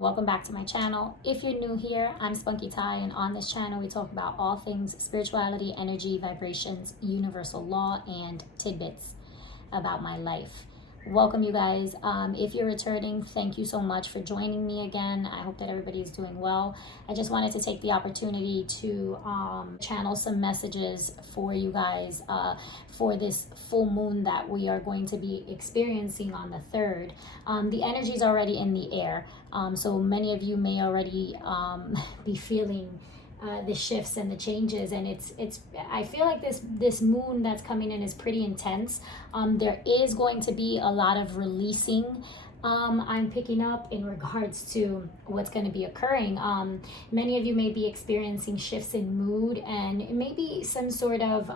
Welcome back to my channel. If you're new here, I'm Spunky Ty, and on this channel we talk about all things spirituality, energy, vibrations, universal law, and tidbits about my life. Welcome, you guys. If you're returning, thank you so much for joining me again. I hope that everybody is doing well. I just wanted to take the opportunity to channel some messages for you guys for this full moon that we are going to be experiencing on the 3rd. The energy is already in the air, so many of you may already be feeling the shifts and the changes, and it's I feel like this moon that's coming in is pretty intense. There is going to be a lot of releasing I'm picking up in regards to what's going to be occurring. Many of you may be experiencing shifts in mood and maybe some sort of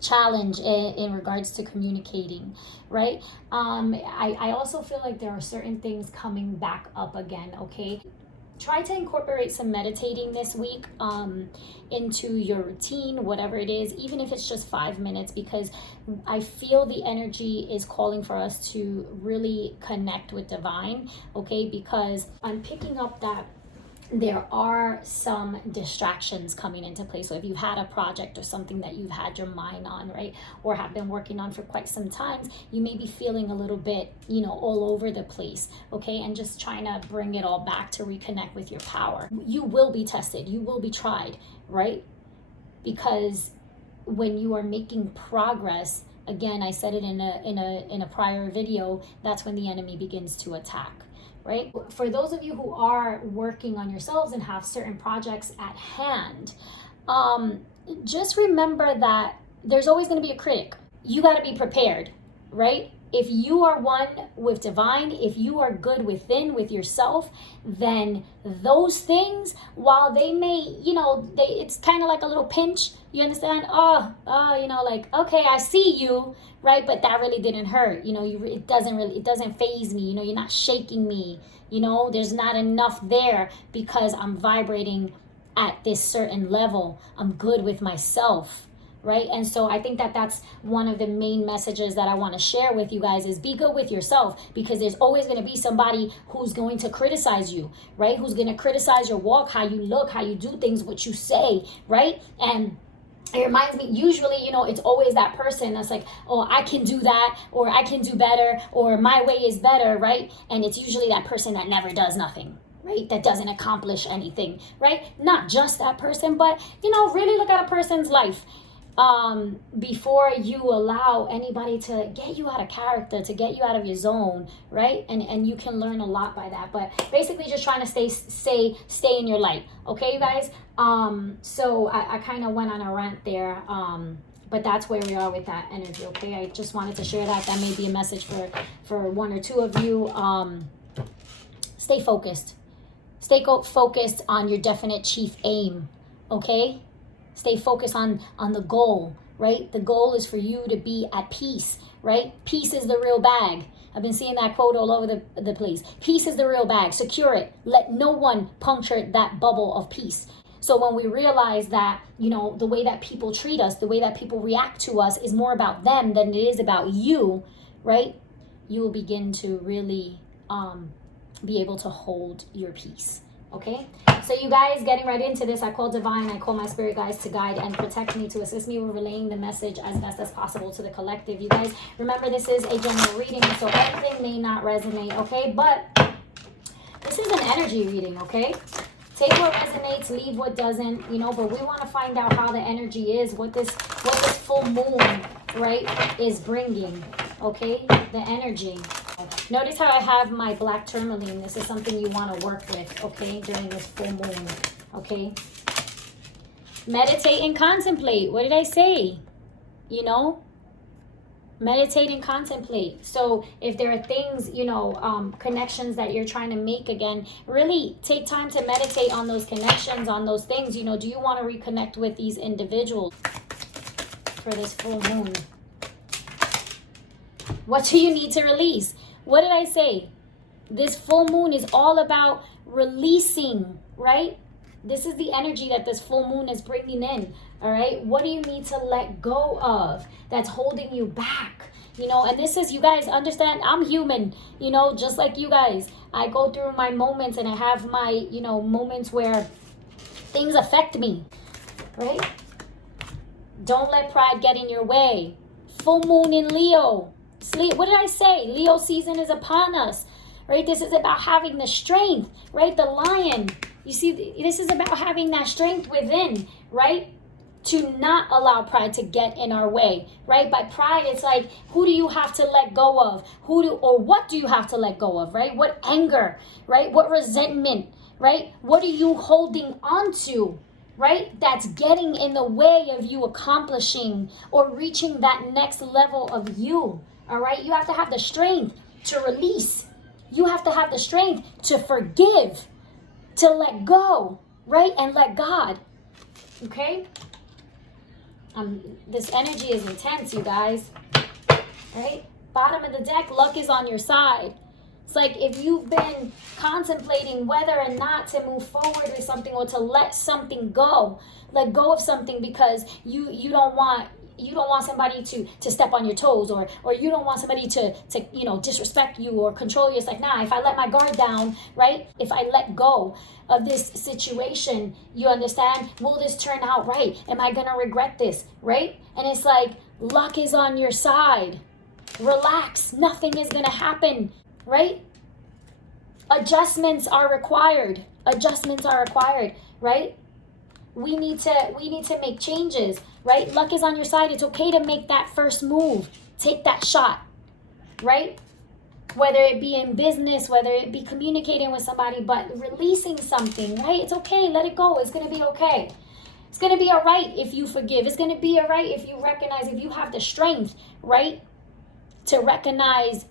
challenge in regards to communicating, right? I also feel like there are certain things coming back up again, okay? Try to incorporate some meditating this week into your routine, whatever it is, even if it's just 5 minutes, because I feel the energy is calling for us to really connect with divine, okay? Because I'm picking up that there are some distractions coming into place. So if you've had a project or something that you've had your mind on, right, or have been working on for quite some time, you may be feeling a little bit, all over the place, okay, and just trying to bring it all back to reconnect with your power. You will be tested, you will be tried, right? Because when you are making progress, again, I said it in a prior video, that's when the enemy begins to attack. Right? For those of you who are working on yourselves and have certain projects at hand, just remember that there's always going to be a critic. You got to be prepared, right? If you are one with divine, if you are good within with yourself, then those things, while they may, it's kind of like a little pinch, you understand? Okay, I see you, right? But that really didn't hurt. It doesn't faze me. You're not shaking me. There's not enough there because I'm vibrating at this certain level. I'm good with myself. Right? And so I think that that's one of the main messages that I want to share with you guys is be good with yourself, because there's always going to be somebody who's going to criticize you, right? Who's going to criticize your walk, how you look, how you do things, what you say, right? And it reminds me, usually, it's always that person that's like, oh, I can do that, or I can do better, or my way is better, right? And it's usually that person that never does nothing. Right? That doesn't accomplish anything, right? Not just that person, but, really look at a person's life. Before you allow anybody to get you out of character, to get you out of your zone, right? And you can learn a lot by that. But basically just trying to stay in your light. Okay, you guys? So I kind of went on a rant there. But that's where we are with that energy, okay? I just wanted to share that. That may be a message for one or two of you. Stay focused. Stay focused on your definite chief aim, okay? Stay focused on the goal, right? The goal is for you to be at peace, right? Peace is the real bag. I've been seeing that quote all over the place. Peace is the real bag. Secure it. Let no one puncture that bubble of peace. So when we realize that, the way that people treat us, the way that people react to us is more about them than it is about you, right? You will begin to really be able to hold your peace. Okay, so you guys, getting right into this, I call divine, I call my spirit guides to guide and protect me, to assist me with relaying the message as best as possible to the collective. You guys, remember, this is a general reading, so everything may not resonate, okay? But this is an energy reading, okay? Take what resonates, leave what doesn't, but we want to find out how the energy is, what this full moon, right, is bringing, okay? The energy. Notice how I have my black tourmaline. This is something you want to work with, okay, during this full moon, okay? Meditate and contemplate. What did I say? Meditate and contemplate. So if there are things, connections that you're trying to make again, really take time to meditate on those connections, on those things. Do you want to reconnect with these individuals for this full moon? What do you need to release? What did I say? This full moon is all about releasing, right? This is the energy that this full moon is bringing in, all right? What do you need to let go of that's holding you back? And this is, you guys understand, I'm human, just like you guys. I go through my moments, and I have my, moments where things affect me, right? Don't let pride get in your way. Full moon in Leo. What did I say? Leo season is upon us, right? This is about having the strength, right? The lion. You see, this is about having that strength within, right? To not allow pride to get in our way, right? By pride, it's like, who do you have to let go of? What do you have to let go of, right? What anger, right? What resentment, right? What are you holding on to, right? That's getting in the way of you accomplishing or reaching that next level of you, all right? You have to have the strength to release. You have to have the strength to forgive, to let go, right? And let God, okay? This energy is intense, you guys, right? Bottom of the deck, luck is on your side. It's like if you've been contemplating whether or not to move forward with something or to let something go, let go of something because you don't want somebody to step on your toes, or you don't want somebody to disrespect you or control you. It's like, nah, if I let my guard down, right? If I let go of this situation, you understand? Will this turn out right? Am I gonna regret this, right? And it's like, luck is on your side. Relax, nothing is gonna happen, right? Adjustments are required, right? We need to make changes, right? Luck is on your side. It's okay to make that first move. Take that shot, right? Whether it be in business, whether it be communicating with somebody, but releasing something, right? It's okay. Let it go. It's going to be okay. It's going to be all right if you forgive. It's going to be all right if you recognize, if you have the strength, right? To recognize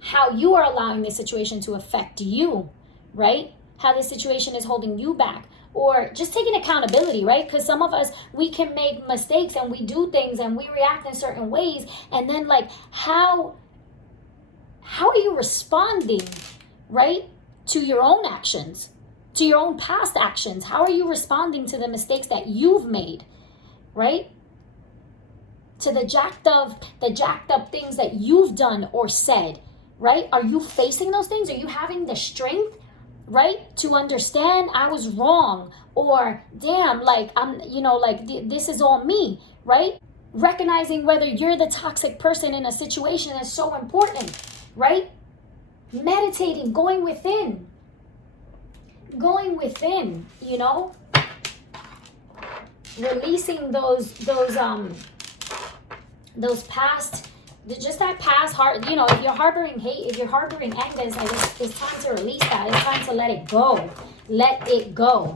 how you are allowing this situation to affect you, right? How this situation is holding you back. Or just taking accountability, right? Because some of us, we can make mistakes and we do things and we react in certain ways. And then like, how are you responding, right? To your own actions, to your own past actions? How are you responding to the mistakes that you've made, right? To the jacked up things that you've done or said, right? Are you facing those things? Are you having the strength, right, to understand I was wrong, or damn, like this is all me, right? Recognizing whether you're the toxic person in a situation is so important, right? Meditating, going within, releasing those past, just that past heart, if you're harboring hate, if you're harboring anger, it's time to release that. It's time to let it go. Let it go.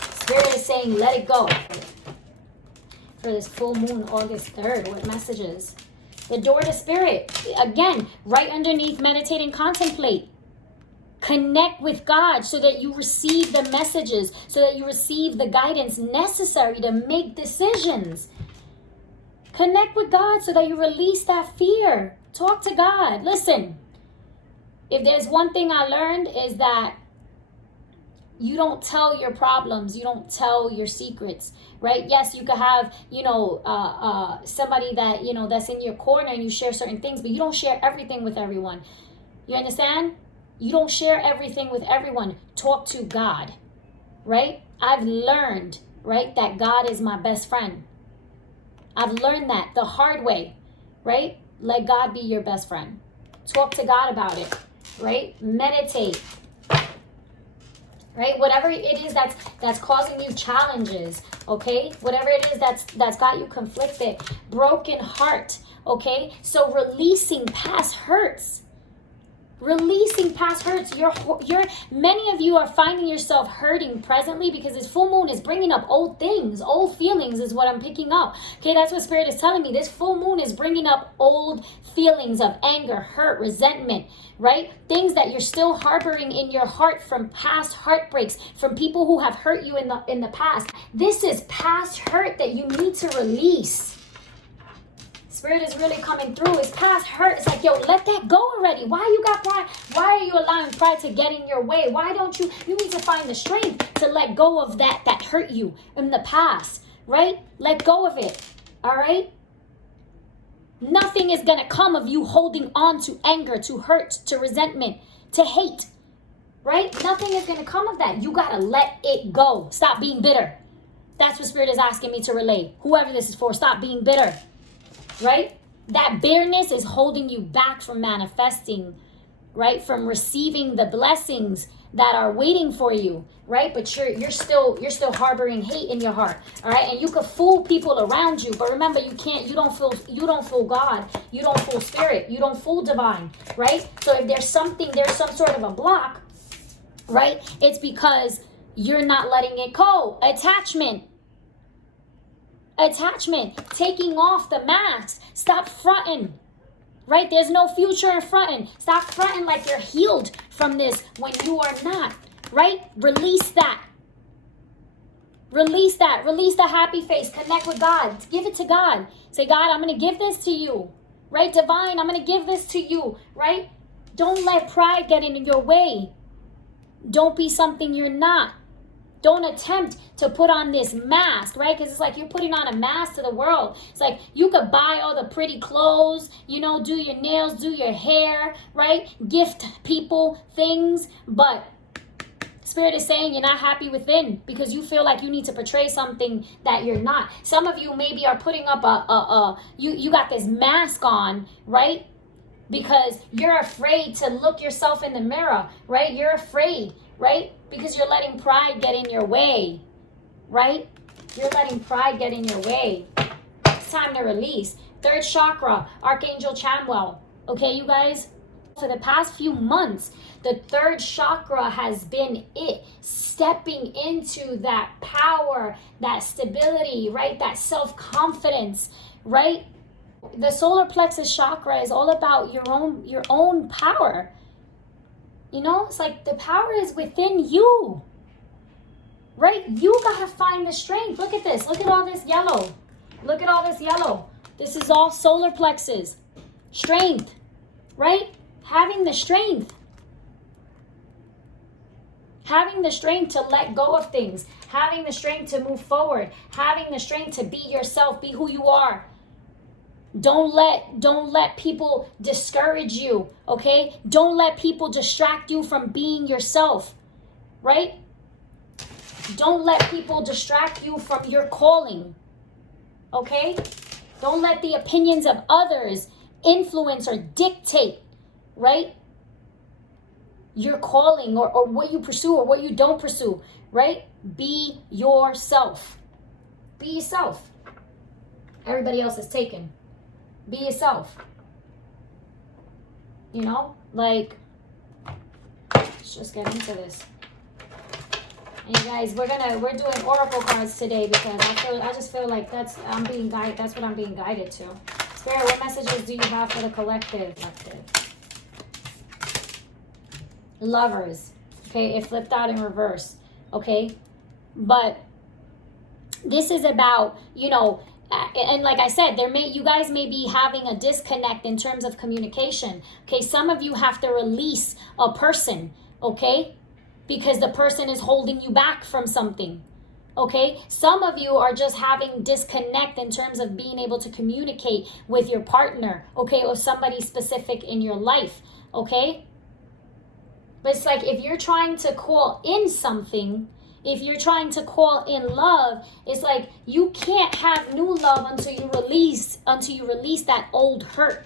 Spirit is saying, let it go. For this full moon, August 3rd, what messages? The door to spirit. Again, right underneath meditate and contemplate. Connect with God so that you receive the messages, so that you receive the guidance necessary to make decisions. Connect with God so that you release that fear. Talk to God. Listen, if there's one thing I learned is that you don't tell your problems. You don't tell your secrets, right? Yes, you could have, somebody that, that's in your corner and you share certain things, but you don't share everything with everyone. You understand? You don't share everything with everyone. Talk to God, right? I've learned, right, that God is my best friend. I've learned that the hard way, right? Let God be your best friend. Talk to God about it, right? Meditate, right? Whatever it is that's causing you challenges, okay? Whatever it is that's got you conflicted, broken heart, okay? So releasing past hurts. Releasing past hurts. Many of you are finding yourself hurting presently because this full moon is bringing up old things, old feelings is what I'm picking up. Okay, that's what Spirit is telling me. This full moon is bringing up old feelings of anger, hurt, resentment, right? Things that you're still harboring in your heart from past heartbreaks, from people who have hurt you in the past. This is past hurt that you need to release. Spirit is really coming through. It's past hurt. It's like, yo, let that go already. Why you got pride? Why are you allowing pride to get in your way? Why don't you need to find the strength to let go of that hurt you in the past, right? Let go of it, all right? Nothing is going to come of you holding on to anger, to hurt, to resentment, to hate, right? Nothing is going to come of that. You got to let it go. Stop being bitter. That's what Spirit is asking me to relay. Whoever this is for, stop being bitter, right? That bitterness is holding you back from manifesting, right? From receiving the blessings that are waiting for you, right? But you're still harboring hate in your heart, all right? And you could fool people around you, but remember, you don't fool God, you don't fool Spirit, you don't fool divine, right? So if there's some sort of a block, right? It's because you're not letting it go. Attachment, taking off the mask. Stop fronting, right? There's no future in fronting. Stop fronting like you're healed from this when you are not, right? Release that. Release the happy face. Connect with God. Give it to God. Say, God, I'm going to give this to you, right? Divine, I'm going to give this to you, right? Don't let pride get in your way. Don't be something you're not. Don't attempt to put on this mask, right? Because it's like you're putting on a mask to the world. It's like you could buy all the pretty clothes, do your nails, do your hair, right? Gift people things. But Spirit is saying you're not happy within because you feel like you need to portray something that you're not. Some of you maybe are putting up you got this mask on, right? Because you're afraid to look yourself in the mirror, right? You're afraid, right? Because you're letting pride get in your way, right? You're letting pride get in your way. It's time to release. Third chakra, Archangel Chamuel. Okay, you guys? For the past few months, the third chakra has been it. Stepping into that power, that stability, right? That self-confidence, right? The solar plexus chakra is all about your own power. It's like the power is within you, right? You gotta find the strength. Look at this. Look at all this yellow. Look at all this yellow. This is all solar plexus. Strength, right? Having the strength. Having the strength to let go of things. Having the strength to move forward. Having the strength to be yourself. Be who you are. Don't let people discourage you, okay? Don't let people distract you from being yourself, right? Don't let people distract you from your calling, okay? Don't let the opinions of others influence or dictate, right? Your calling or what you pursue or what you don't pursue, right? Be yourself. Be yourself. Everybody else is taken. Be yourself. Let's just get into this. And you guys, we're doing oracle cards today because I just feel like that's what I'm being guided to. Spirit, what messages do you have for the collective? Lovers. Okay, it flipped out in reverse. Okay, but this is about, and like I said, you guys may be having a disconnect in terms of communication. Okay, some of you have to release a person, okay? Because the person is holding you back from something. Okay, some of you are just having disconnect in terms of being able to communicate with your partner, okay, or somebody specific in your life, okay? But it's like if you're trying to call in something, if you're trying to call in love, it's like you can't have new love until you release that old hurt.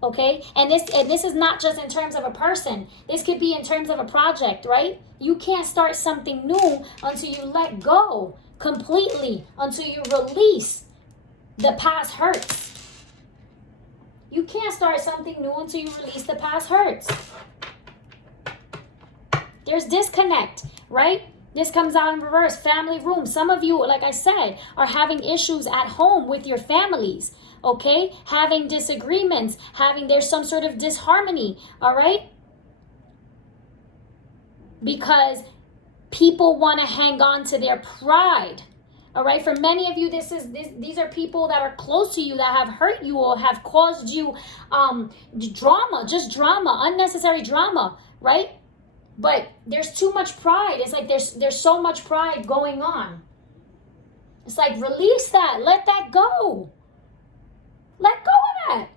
Okay? And this is not just in terms of a person. This could be in terms of a project, right? You can't start something new until you let go completely, until you release the past hurts. You can't start something new until you release the past hurts. There's disconnect, right? This comes out in reverse. Family room. Some of you, like I said, are having issues at home with your families, okay? Having disagreements, there's some sort of disharmony, all right? Because people want to hang on to their pride, all right? For many of you, these are people that are close to you that have hurt you or have caused you drama, unnecessary drama, right? But there's too much pride. It's like there's so much pride going on. It's like release that. Let that go. Let go of that.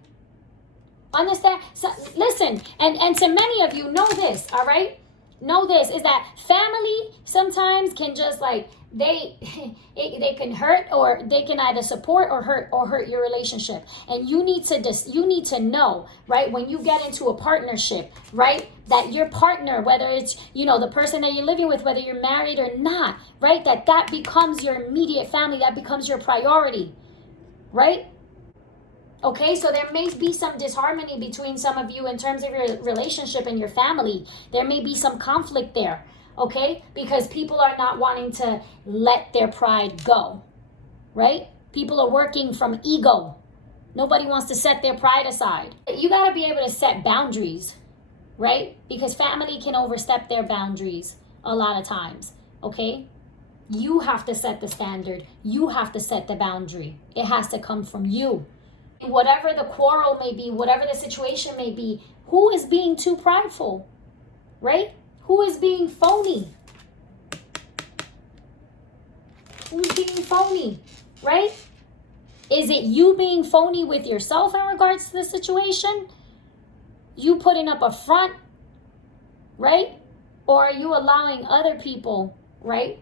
Understand? So, listen, and to many of you, know this, all right? Know this, is that family sometimes can just like, they can hurt, or they can either support or hurt your relationship. And you need to know, right, when you get into a partnership, right, that your partner, whether it's, the person that you're living with, whether you're married or not, right, that becomes your immediate family, that becomes your priority, right? Okay, so there may be some disharmony between some of you in terms of your relationship and your family. There may be some conflict there, okay? Because people are not wanting to let their pride go, right? People are working from ego. Nobody wants to set their pride aside. You got to be able to set boundaries, right? Because family can overstep their boundaries a lot of times, okay? You have to set the standard. You have to set the boundary. It has to come from you. Whatever the quarrel may be, whatever the situation may be, who is being too prideful, right? Who is being phony? Who's being phony, right? Is it you being phony with yourself in regards to the situation? You putting up a front, right? Or are you allowing other people, right,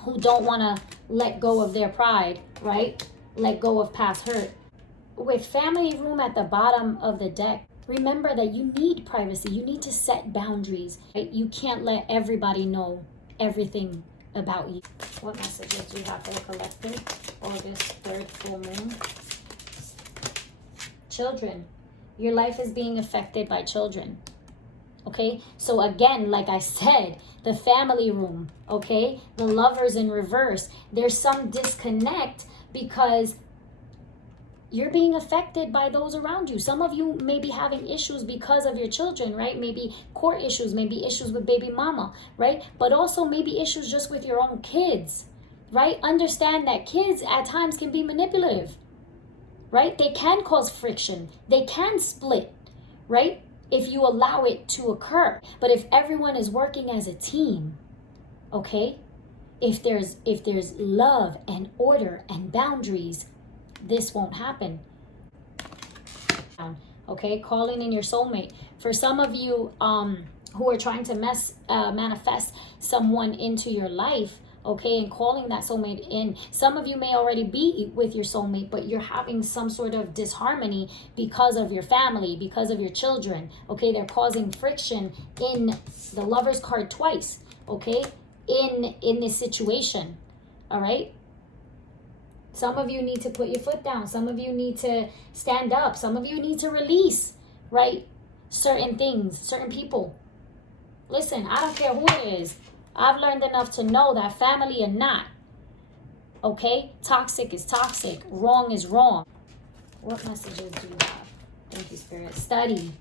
who don't want to let go of their pride, right? Let go of past hurt. With family room at the bottom of the deck, remember that you need privacy. You need to set boundaries, right? You can't let everybody know everything about you. What messages do you have for the collective? August 3rd, full moon. Children. Your life is being affected by children. Okay? So again, like I said, the family room, okay? The lovers in reverse. There's some disconnect because you're being affected by those around you. Some of you may be having issues because of your children, right? Maybe court issues, maybe issues with baby mama, right? But also maybe issues just with your own kids, right? Understand that kids at times can be manipulative, right? They can cause friction. They can split, right? If you allow it to occur. But if everyone is working as a team, okay? If there's love and order and boundaries, this won't happen. Okay, calling in your soulmate. For some of you who are trying to manifest someone into your life, okay, and calling that soulmate in. Some of you may already be with your soulmate, but you're having some sort of disharmony because of your family, because of your children. Okay, they're causing friction in the Lover's card twice. Okay, in this situation. All right. Some of you need to put your foot down. Some of you need to stand up. Some of you need to release, right? Certain things, certain people. Listen, I don't care who it is. I've learned enough to know that family or not, okay? Toxic is toxic. Wrong is wrong. What messages do you have? Thank you, Spirit. Study.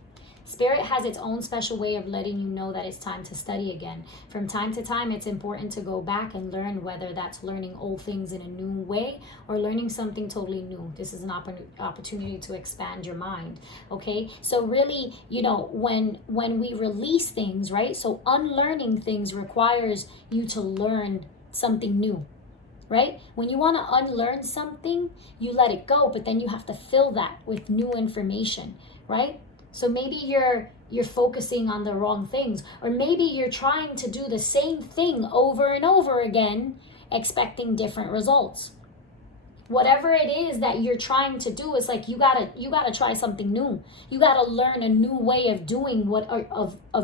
Spirit has its own special way of letting you know that it's time to study again. From time to time, it's important to go back and learn, whether that's learning old things in a new way or learning something totally new. This is an opportunity to expand your mind, okay? So really, when we release things, right? So unlearning things requires you to learn something new, right? When you want to unlearn something, you let it go, but then you have to fill that with new information, right? So maybe you're focusing on the wrong things, or maybe you're trying to do the same thing over and over again, expecting different results. Whatever it is that you're trying to do, it's like you gotta try something new. You gotta learn a new way of doing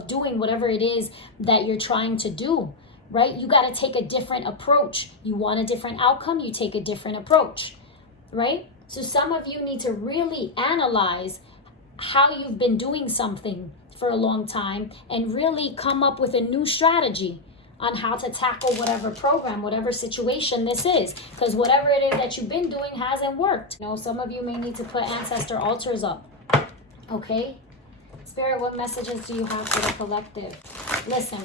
doing whatever it is that you're trying to do, right? You gotta take a different approach. You want a different outcome, you take a different approach, right? So some of you need to really analyze how you've been doing something for a long time and really come up with a new strategy on how to tackle whatever program, whatever situation this is, because whatever it is that you've been doing hasn't worked. Some of you may need to put ancestor altars up. Okay, Spirit, what messages do you have for the collective? Listen,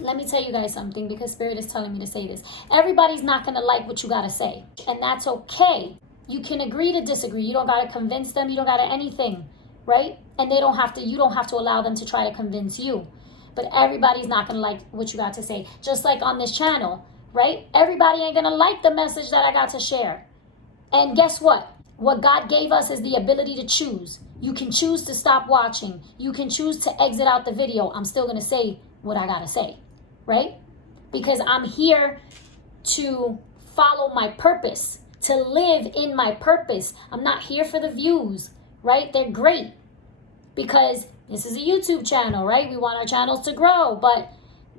let me tell you guys something, because Spirit is telling me to say this. Everybody's not gonna like what you gotta say, and that's okay. You can agree to disagree. You don't got to convince them. You don't got to anything, right? And you don't have to allow them to try to convince you. But everybody's not going to like what you got to say. Just like on this channel, right? Everybody ain't going to like the message that I got to share. And guess what? What God gave us is the ability to choose. You can choose to stop watching. You can choose to exit out the video. I'm still going to say what I got to say, right? Because I'm here to follow my purpose, to live in my purpose. I'm not here for the views, right? They're great because this is a YouTube channel, right? We want our channels to grow, but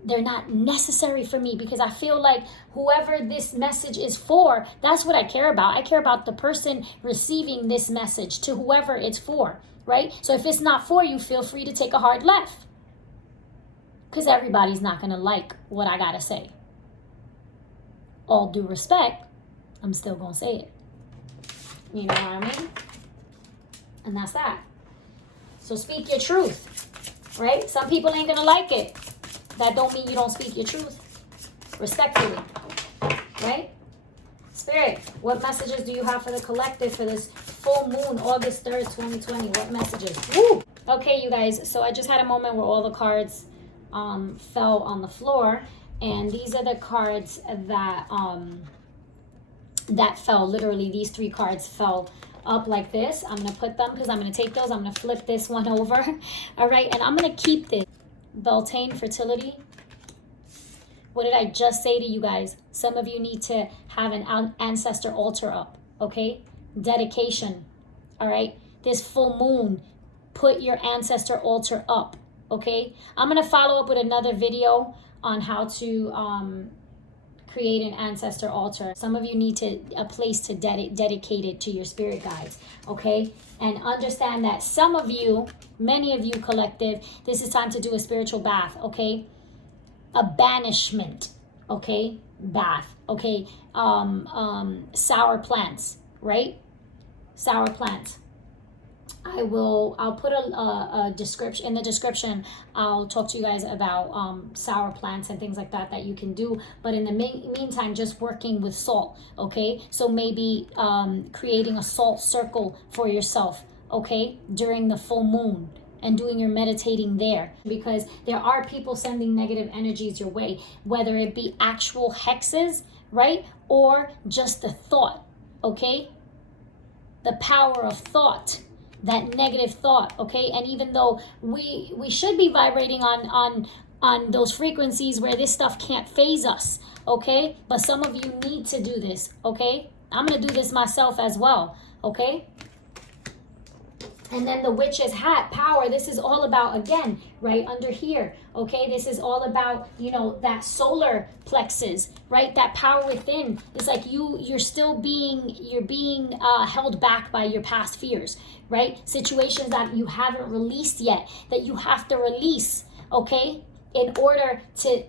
they're not necessary for me because I feel like whoever this message is for, that's what I care about. I care about the person receiving this message to whoever it's for, right? So if it's not for you, feel free to take a hard left because everybody's not going to like what I got to say. All due respect, I'm still going to say it. You know what I mean? And that's that. So speak your truth, right? Some people ain't going to like it. That don't mean you don't speak your truth. Respectfully, right? Spirit, what messages do you have for the collective for this full moon, August 3rd, 2020? What messages? Woo! Okay, you guys, so I just had a moment where all the cards fell on the floor, and these are the cards that that fell. Literally, these 3 cards fell up like this. I'm going to put them because I'm going to take those. I'm going to flip this one over. All right, and I'm going to keep this. Beltane, fertility. What did I just say to you guys? Some of you need to have an ancestor altar up, okay? Dedication, all right? This full moon, put your ancestor altar up, okay? I'm going to follow up with another video on how to create an ancestor altar. Some of you need a place to dedicate it to your spirit guides, okay? And understand that some of you, many of you collective, this is time to do a spiritual bath, okay? A banishment, okay? Bath, okay? Sour plants, right? Sour plants. I'll put a description in the description. I'll talk to you guys about sour plants and things like that you can do. But in the meantime, just working with salt, okay? So maybe creating a salt circle for yourself, okay? During the full moon and doing your meditating there, because there are people sending negative energies your way, whether it be actual hexes, right? Or just the thought, okay? The power of thought. That negative thought, okay? And even though we should be vibrating on those frequencies where this stuff can't phase us, okay? But some of you need to do this, okay? I'm going to do this myself as well, okay? And then the witch's hat, power. This is all about, again, right under here, okay? This is all about, you know, that solar plexus, right? That power within. It's like you're being held back by your past fears, right? Situations that you haven't released yet, that you have to release, okay? In order to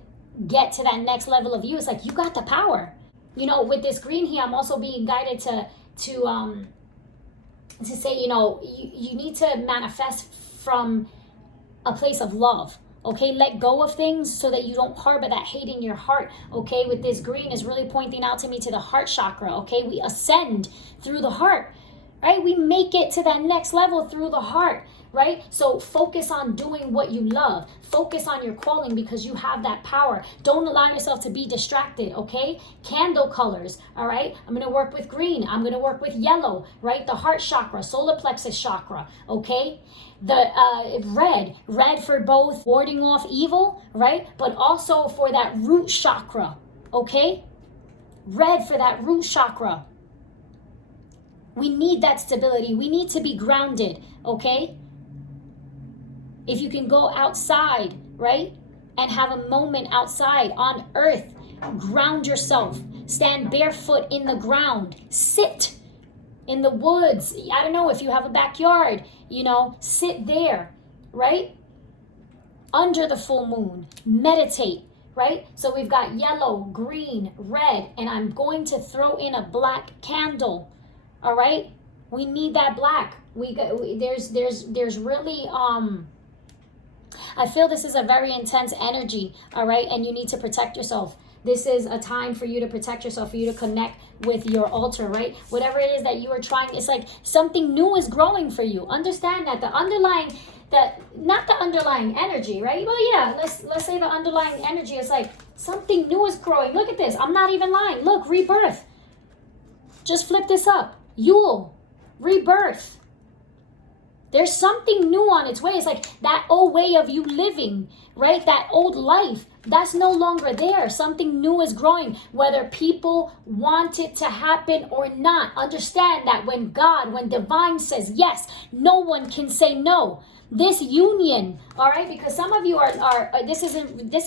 get to that next level of you. It's like, you got the power. You know, with this green here, I'm also being guided to say, you know, you need to manifest from a place of love, okay? Let go of things so that you don't harbor that hate in your heart, okay? With this green is really pointing out to me to the heart chakra, okay? We ascend through the heart, right? We make it to that next level through the heart, right? So focus on doing what you love. Focus on your calling because you have that power. Don't allow yourself to be distracted, okay? Candle colors, all right? I'm going to work with green. I'm going to work with yellow, right? The heart chakra, solar plexus chakra, okay? The red for both warding off evil, right? But also for that root chakra, okay? Red for that root chakra. We need that stability. We need to be grounded, okay? If you can go outside, right? And have a moment outside on earth, ground yourself. Stand barefoot in the ground. Sit in the woods. I don't know if you have a backyard, you know, sit there, right? Under the full moon. Meditate, right? So we've got yellow, green, red, and I'm going to throw in a black candle. All right, we need that black. There's really I feel this is a very intense energy. All right, and you need to protect yourself. This is a time for you to protect yourself, for you to connect with your altar, right? Whatever it is that you are trying, it's like something new is growing for you. Understand that not the underlying energy, right? Well, yeah, let's say the underlying energy is like something new is growing. Look at this. I'm not even lying. Look, rebirth. Just flip this up. Yule, rebirth. There's something new on its way. It's like that old way of you living, right? That old life, that's no longer there. Something new is growing, whether people want it to happen or not. Understand that when divine says yes, no one can say no. This union, all right, because some of you are this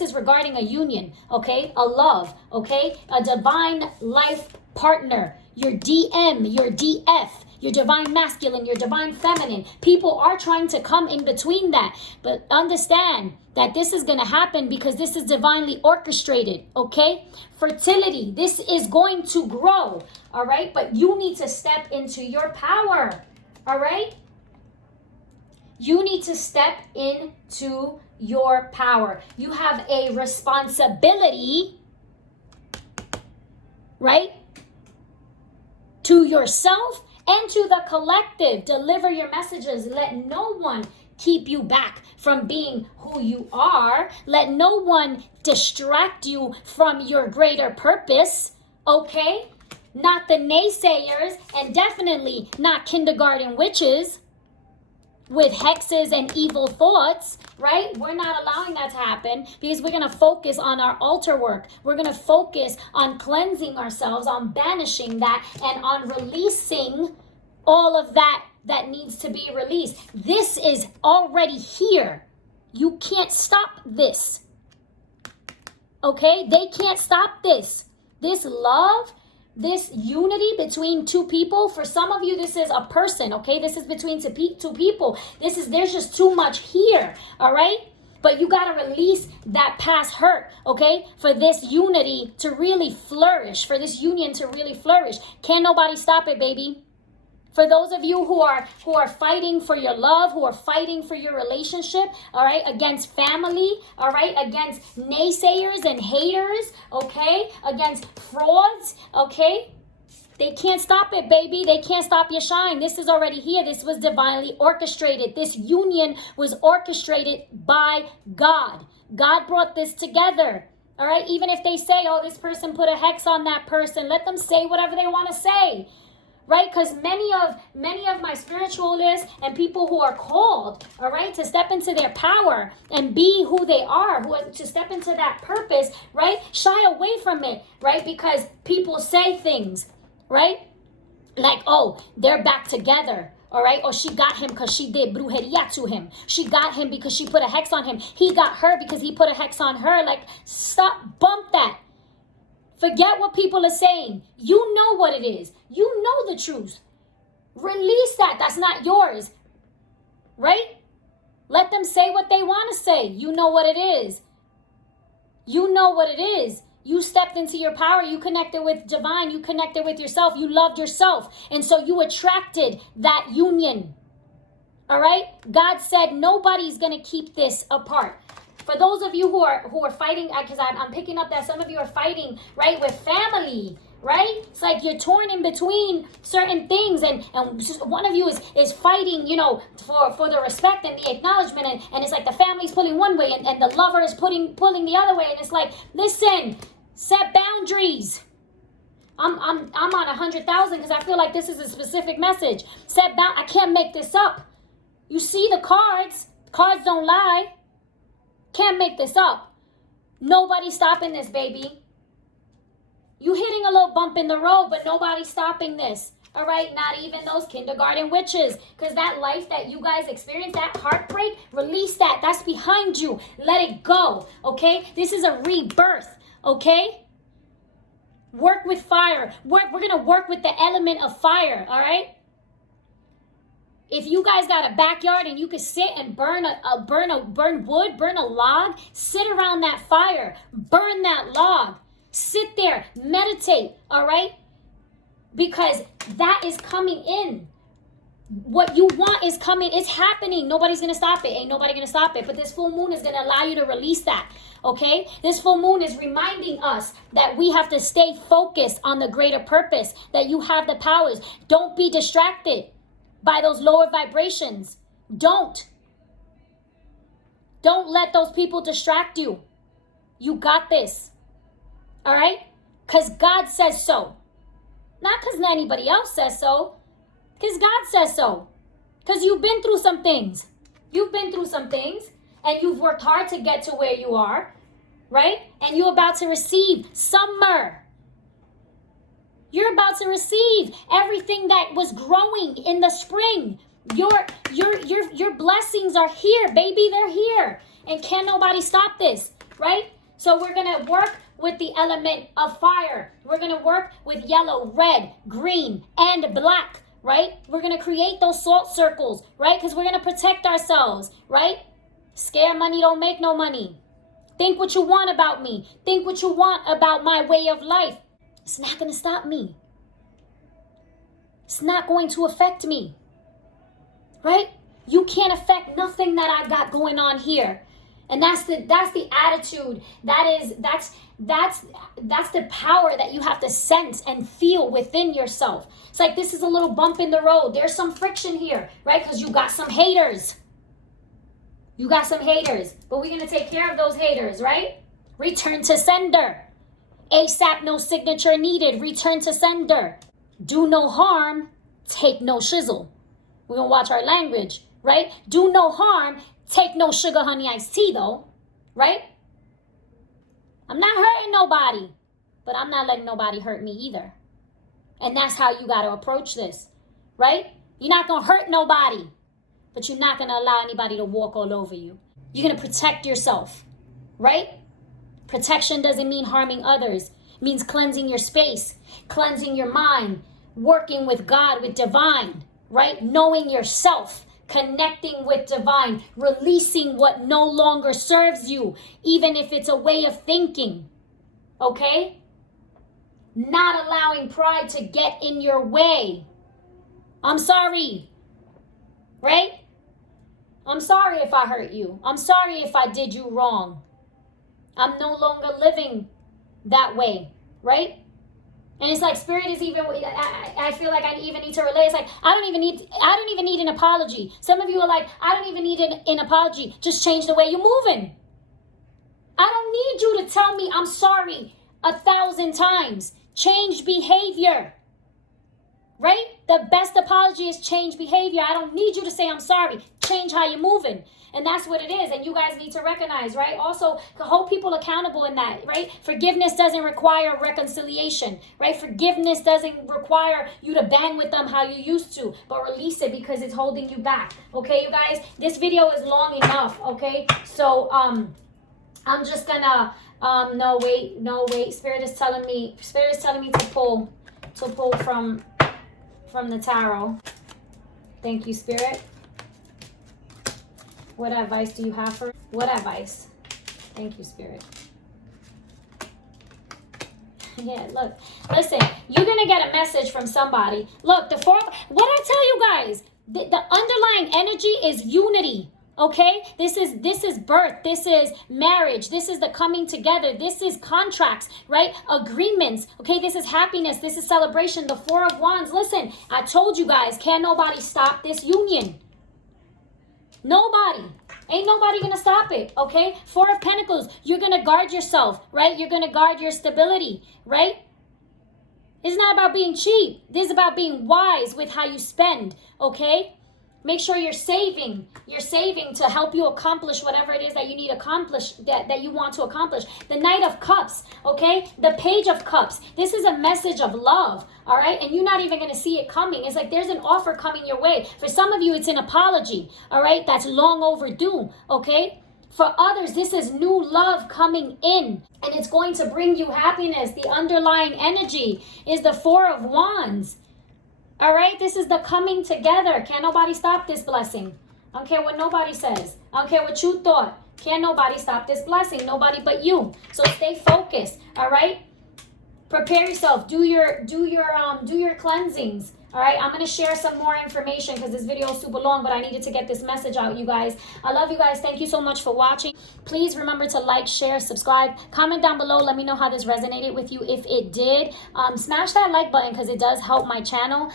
is regarding a union, okay? A love, okay? A divine life partner, your DM, your DF, your divine masculine, your divine feminine. People are trying to come in between that. But understand that this is going to happen because this is divinely orchestrated, okay? Fertility, this is going to grow, all right? But you need to step into your power, all right? You need to step into your power. You have a responsibility, right? To yourself and to the collective. Deliver your messages. Let no one keep you back from being who you are. Let no one distract you from your greater purpose, okay? Not the naysayers, and definitely not kindergarten witches with hexes and evil thoughts, right? We're not allowing that to happen because we're going to focus on our altar work. We're going to focus on cleansing ourselves, on banishing that, and on releasing all of that needs to be released. This is already here. You can't stop this. Okay? They can't stop this. This love, this unity between two people. For some of you, this is a person, okay? This is between two people. There's just too much here, all right? But you got to release that past hurt, okay? For this unity to really flourish, for this union to really flourish. Can't nobody stop it, baby. For those of you who are fighting for your love, who are fighting for your relationship, all right, against family, all right, against naysayers and haters, okay, against frauds, okay, they can't stop it, baby. They can't stop your shine. This is already here. This was divinely orchestrated. This union was orchestrated by God. God brought this together. All right, even if they say, oh, this person put a hex on that person, let them say whatever they want to say. Right? Because many of my spiritualists and people who are called, all right, to step into their power and be who they are, to step into that purpose, right, shy away from it, right? Because people say things, right? Like, oh, they're back together, all right? Or she got him because she did brujeria to him. She got him because she put a hex on him. He got her because he put a hex on her. Like, stop, bump that. Forget what people are saying. You know what it is. You know the truth. Release that. That's not yours. Right? Let them say what they want to say. You know what it is. You know what it is. You stepped into your power. You connected with divine. You connected with yourself. You loved yourself. And so you attracted that union. All right? God said nobody's going to keep this apart. For those of you who are fighting, because I'm picking up that some of you are fighting, right, with family, right? It's like you're torn in between certain things, and one of you is fighting, you know, for the respect and the acknowledgement, and it's like the family's pulling one way, and the lover is pulling the other way, and it's like, listen, set boundaries. I'm on 100,000 because I feel like this is a specific message. I can't make this up. You see the cards. Cards don't lie. Can't make this up. Nobody's stopping this, baby. You hitting a little bump in the road, but nobody's stopping this. All right? Not even those kindergarten witches. Because that life that you guys experienced, that heartbreak, release that. That's behind you. Let it go. Okay? This is a rebirth. Okay? Work with fire. We're going to work with the element of fire. All right? If you guys got a backyard and you could sit and burn wood, burn a log, sit around that fire, burn that log, sit there, meditate, all right? Because that is coming in. What you want is coming. It's happening. Nobody's going to stop it. Ain't nobody going to stop it. But this full moon is going to allow you to release that, okay? This full moon is reminding us that we have to stay focused on the greater purpose, that you have the powers. Don't be distracted by those lower vibrations. Don't let those people distract you. You got this. All right? Because God says so. Not because anybody else says so. Because God says so. Because you've been through some things. You've been through some things. And you've worked hard to get to where you are. Right? And you're about to receive summer. You're about to receive everything that was growing in the spring. Your blessings are here, baby. They're here. And can't nobody stop this, right? So we're going to work with the element of fire. We're going to work with yellow, red, green, and black, right? We're going to create those salt circles, right? Because we're going to protect ourselves, right? Scare money don't make no money. Think what you want about me. Think what you want about my way of life. It's not going to stop me. It's not going to affect me. Right? You can't affect nothing that I got going on here. And that's the attitude. That's the power that you have to sense and feel within yourself. It's like this is a little bump in the road. There's some friction here, right? Because you got some haters. You got some haters. But we're going to take care of those haters, right? Return to sender. ASAP, no signature needed. Return to sender. Do no harm. Take no shizzle. We're going to watch our language, right? Do no harm. Take no sugar, honey, iced tea, though, right? I'm not hurting nobody, but I'm not letting nobody hurt me either. And that's how you got to approach this, right? You're not going to hurt nobody, but you're not going to allow anybody to walk all over you. You're going to protect yourself, right? Protection doesn't mean harming others. It means cleansing your space, cleansing your mind, working with God, with divine, right? Knowing yourself, connecting with divine, releasing what no longer serves you, even if it's a way of thinking, okay? Not allowing pride to get in your way. I'm sorry, right? I'm sorry if I hurt you. I'm sorry if I did you wrong. I'm no longer living that way, right? And it's like spirit is even, I feel like I even need to relate. It's like, I don't even need an apology. Some of you are like, I don't even need an apology. Just change the way you're moving. I don't need you to tell me I'm sorry 1,000 times. Change behavior, right? The best apology is change behavior. I don't need you to say I'm sorry. Change how you're moving. And that's what it is. And you guys need to recognize, right? Also, to hold people accountable in that, right? Forgiveness doesn't require reconciliation, right? Forgiveness doesn't require you to bang with them how you used to, but release it because it's holding you back. Okay, you guys? This video is long enough, okay? So, I'm just gonna, no, wait. Spirit is telling me to pull from the tarot. Thank you, Spirit. What advice do you have for? What advice? Thank you, Spirit. Yeah, look. Listen, you're going to get a message from somebody. Look, what I tell you guys, the underlying energy is unity. Okay? This is birth. This is marriage. This is the coming together. This is contracts, right? Agreements. Okay? This is happiness. This is celebration. The Four of Wands. Listen, I told you guys, can't nobody stop this union. Nobody. Ain't nobody gonna stop it, okay? Four of Pentacles, you're gonna guard yourself, right? You're gonna guard your stability, right? It's not about being cheap. This is about being wise with how you spend, okay? Make sure you're saving. You're saving to help you accomplish whatever it is that you need to accomplish, that you want to accomplish. The Knight of Cups, okay? The Page of Cups. This is a message of love, all right? And you're not even going to see it coming. It's like there's an offer coming your way. For some of you, it's an apology, all right? That's long overdue, okay? For others, this is new love coming in, and it's going to bring you happiness. The underlying energy is the Four of Wands. All right, this is the coming together. Can't nobody stop this blessing. I don't care what nobody says. I don't care what you thought. Can't nobody stop this blessing. Nobody but you. So stay focused. All right. Prepare yourself. Do your cleansings. All right. I'm gonna share some more information because this video is super long, but I needed to get this message out, you guys. I love you guys. Thank you so much for watching. Please remember to like, share, subscribe, comment down below. Let me know how this resonated with you. If it did, smash that like button because it does help my channel.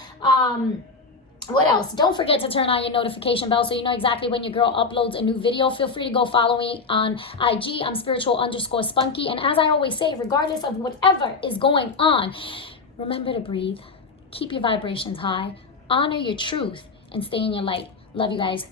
What else? Don't forget to turn on your notification bell so you know exactly when your girl uploads a new video. Feel free to go follow me on IG. I'm spiritual_spunky. And as I always say, regardless of whatever is going on, remember to breathe. Keep your vibrations high. Honor your truth and stay in your light. Love you guys.